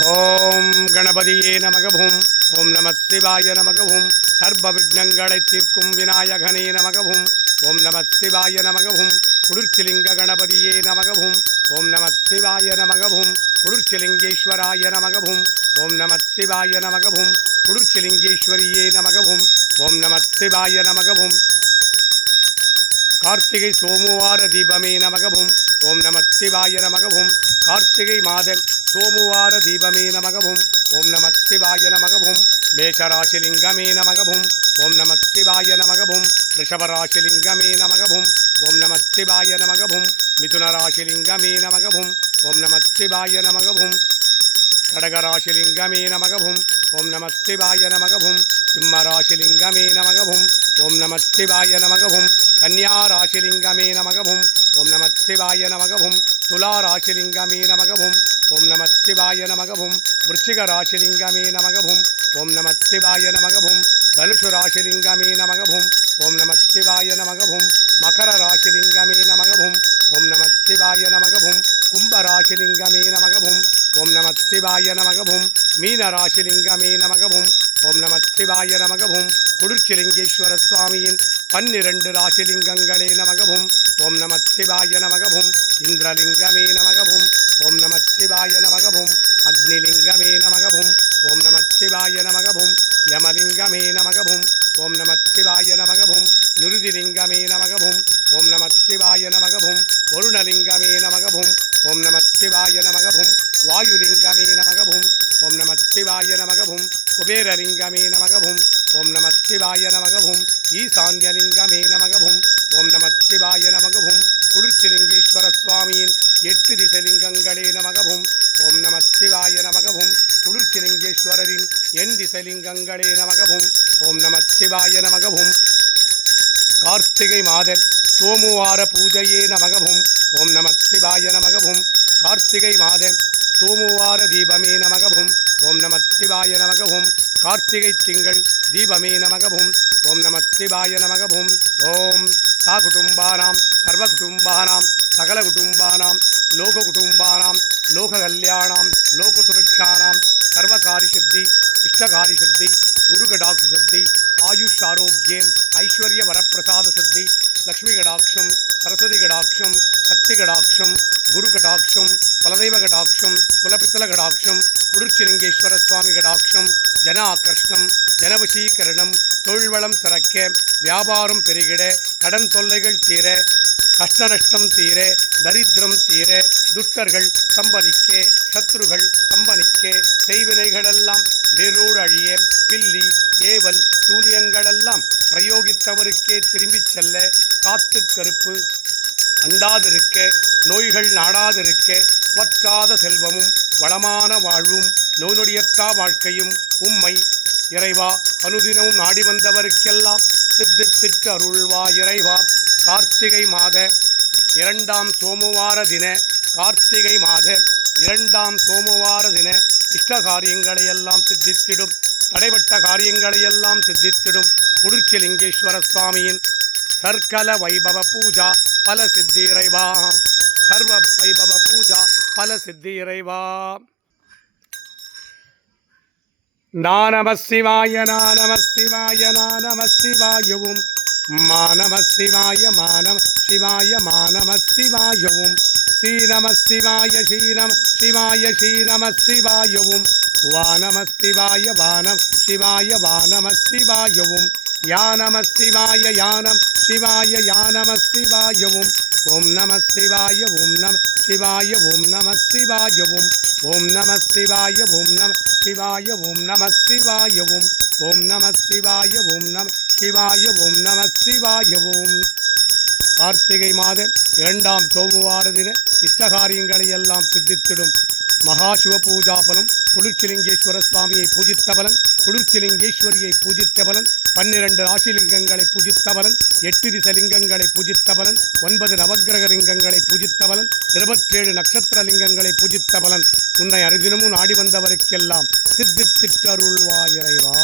ஓம் கணபதியே நமகவும். ஓம் நம சிவாய நமகவும். சர்வ விக்னங்களை தீர்க்கும் விநாயகனே நமகவும். ஓம் நம சிவாய நமகவும். குளிர்ச்சிலிங்க கணபதியே நமகவும். ஓம் நம சிவாய நமகவும். குளிர்ச்சிலிங்கேஸ்வராய நமகவும். ஓம் நம சிவாய நமகவும். குளிர்ச்சிலிங்கேஸ்வரியே நமகவும். ஓம் நம சிவாய நமகவும். கார்த்திகை சோமவார தீபமே நமகவும். ஓம் நம சிவாய நமகவும். கார்த்திகை மாதன் சோமவார தீபமே நமகவும். ஓம் நம சிவாய நமகவும். மேஷராசிலிங்கமே நமகவும். ஓம் நம சிவாய நமகவும். ரிஷபராசிலிங்கமே நமகவும். ஓம் நம சிவாய நமகவும். மிதுனராசிலிங்கமே நமகவும். ஓம் நம சிவாய நமகவும். கடகராசிலிங்கமே நமகவும். ஓம் நம சிவாய நமகவும். சிம்மராசிலிங்கமே நமகவும். ஓம் நம சிவாய நமகவும். கன்னியாராசிலிங்கமே நமகவும். ஓம் நம சிவாய நமகவும். துளாராசிலிங்கமே நமகவும். ஓம் நம சிவாய நமகவும். விருச்சிக ராசிலிங்கமே நமகவும். ஓம் நம சிவாய நமகவும். தனுஷு ராசிலிங்கமே நமகவும். ஓம் நம சிவாய நமகவும். மகர ராசிலிங்கமே நமகவும். ஓம் நம சிவாய நமகவும். கும்பராசிலிங்கமே நமகவும். ஓம் நம சிவாய நமகவும். மீனராசிலிங்கமே நமகவும். ஓம் நம சிவாய நமகவும். குளிர்ச்சிலிங்கேஸ்வர சுவாமியின் 12 ராசிலிங்கங்களே நமகவும். ஓம் நம சிவாய நமகவும். இந்திரலிங்கமே நமகவும். ஓம் நம சிவாய நமகவும். அக்னிலிங்கமே நமகவும். ஓம் நம சிவாய நமகவும். யமலிங்கமே நமகவும். ஓம் நம சிவாய நமகவும். நிருதிலிங்கமே நமகவும். ஓம் நம சிவாய நமகவும். வருணலிங்கமே நமகவும். ஓம் நம சிவாய நமகவும். வாயுலிங்கமே நமகவும். ஓம் நம சிவாய நமகவும். குபேரலிங்கமே நமகவும். ஓம் நம சிவாய நமகவும். ஈசான்யலிங்கமே நமகவும். ஓம் நம சிவாய நமகவும். குளிர்ச்சிலிங்கேஸ்வர சுவாமியின் 8 திசைலிங்கங்களே நமகவும். ஓம் நம சிவாய நமகவும். குளிர்ச்சிலிங்கேஸ்வரரின் 8 திசைலிங்கங்களே நமகவும். ஓம் நம சிவாய நமகவும். கார்த்திகை மாதன் சோமவார பூஜையே நமகவும். ஓம் நம சிவாய நமகவும். கார்த்திகை மாதன் சோமவார தீபமே நமகவும். ஓம் நம சிவாய நமகவும். கார்த்திகை திங்கள் தீபமே நமகவும். ஓம் நம சிவாய நமகவும். ஓம் சா குடும்பானாம் சர்வ குடும்பானாம் சகல குடும்பானாம் லோக குடும்பானாம் லோக கல்யாணாம் லோக சுபிக்ஷானாம் சர்வகாரி சித்தி இஷ்டகாரி சித்தி குருகடாட்ச சித்தி ஆயுஷ் ஆரோக்கியம் ஐஸ்வர்ய வரப்பிரசாத சித்தி லக்ஷ்மி கடாட்சம் சரஸ்வதி கடாட்சம் சக்தி கடாட்சம் குரு கடாட்சம் குலதெய்வ கடாட்சம் குலபித்தல கடாட்சம் குளிர்ச்சிலிங்கேஸ்வர சுவாமி கடாட்சம் ஜன ஆக்கர்ஷணம் ஜனவசீகரணம் தொழில்வளம் சிறக்க வியாபாரம் பெருகிட கடன் தொல்லைகள் தீர கஷ்ட நஷ்டம் தீர தரித்திரம் தீர துஷ்டர்கள் சம்பனிக்க சத்ருகள் சம்பனிக்க செய்வினைகளெல்லாம் வேரோடு அழிய பில்லி ஏவல் சூனியங்களெல்லாம் பிரயோகித்தவருக்கே திரும்பிச் செல்ல காத்து கருப்பு அண்டாதிருக்க நோய்கள் நாடாதிருக்க வற்றாத செல்வமும் வளமான வாழ்வும் நோய்நொடியற்றா வாழ்க்கையும் உம்மை இறைவா அனுதினமும் நாடி வந்தவருக்கெல்லாம் சித்தித்திட்டு அருள்வா இறைவா. கார்த்திகை மாத 2ஆம் சோமவார தின கார்த்திகை மாத 2ஆம் சோமவார தின இஷ்ட காரியங்களையெல்லாம் சித்தித்திடும் தடைப்பட்ட காரியங்களையெல்லாம் சித்தித்திடும் குளிர்ச்சிலிங்கேஸ்வர சுவாமியின் சர்க்கல வைபவ பூஜா பல சித்தி இறைவா. சர்வ வைபவ பூஜா பல சித்தி இறைவா. நம சிவாய நம சிவாய நம சிவாயவும் மாநம சிவாய மாநம சிவாய மாநம சிவாயவும் ஸ்ரீநம சிவாய ஸ்ரீநம சிவாய ஸ்ரீநம சிவாயவும் வாநம சிவாய வானம் சிவாய வாநம சிவாயவும் யானம சிவாய யானம் சிவாய யானம சிவாயவும் ஓம் நம சிவாய ஓம் நம சிவாய ஓம் நம சிவாயவும் ஓம் நம சிவாய ஓம் நம சிவாய ஓம் நம சிவாயவும் ஓம் நம சிவாய ஓம் நம சிவாய ஓம் நம சிவாயவும். கார்த்திகை மாத 2ஆம் சோமவார தின இஷ்டகாரியங்களை எல்லாம் சித்தித்திடும் மகாசிவ பூஜாபலம் குளிர்ச்சிலிங்கேஸ்வர சுவாமியை பூஜித்த பலன் குளிர்ச்சிலிங்கேஸ்வரியை பூஜித்த பலன் 12 ராசிலிங்கங்களை பூஜித்த பலன் 8 திசலிங்கங்களை பூஜித்த பலன் 9 நவக்கிரக லிங்கங்களை பூஜித்த பலன் 27 நட்சத்திர லிங்கங்களை பூஜித்த பலன் உன்னை அருதினமும் நாடி வந்தவருக்கெல்லாம் சித்தித்திட்டு அருள்வா இறைவா.